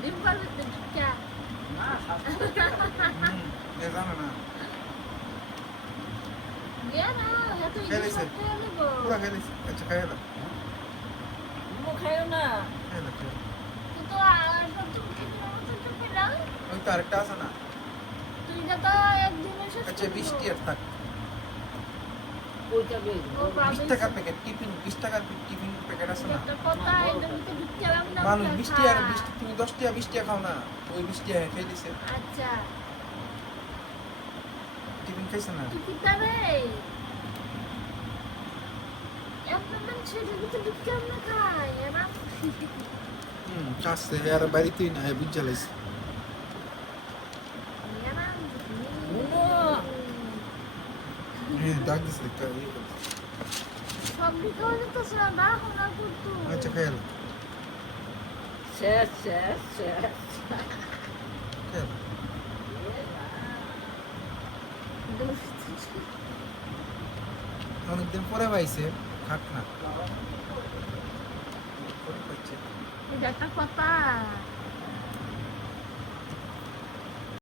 ডিম পারবে তো টিকা না শাস্ত্র জানো না ইয়া না এত ইজি সব খেয়ে নেবো পুরা খেয়েছি আচ্ছা খাই না তুমি খাইও না কিন্তু আর তো তুমি কি মতো তো পেলাম ওই তো আরেকটা আছে না তুই যা তো একদিনে শেষ আচ্ছা 20 টাকার থাক ওইটা বেশ 20 টাকার প্যাকেট টিফিন 20 টাকার টিফিন প্যাকেট আছে না একটা কথা এটা তো ঢুকতে পারলাম না মানুষ 20 টাকা আর 20 তুমি 10 টাকা 20 টাকা খাও না ওই 20 টাকা খেয়ে দিছে আচ্ছা টিফিন খাইছে না তুই কি করে আপনার ছেলে তো ঢুকতে আমরা খাই এরা চাষে আর বাড়িতেই না বুঝ জ্বালাইছে দাগ দিছে একটা সব দিকে হলে তো সাদা হোনা করতো আচ্ছা খাই না শেষ শেষ শেষ অনেকদিন পরে পাইছে খাক না এটা একটা কথা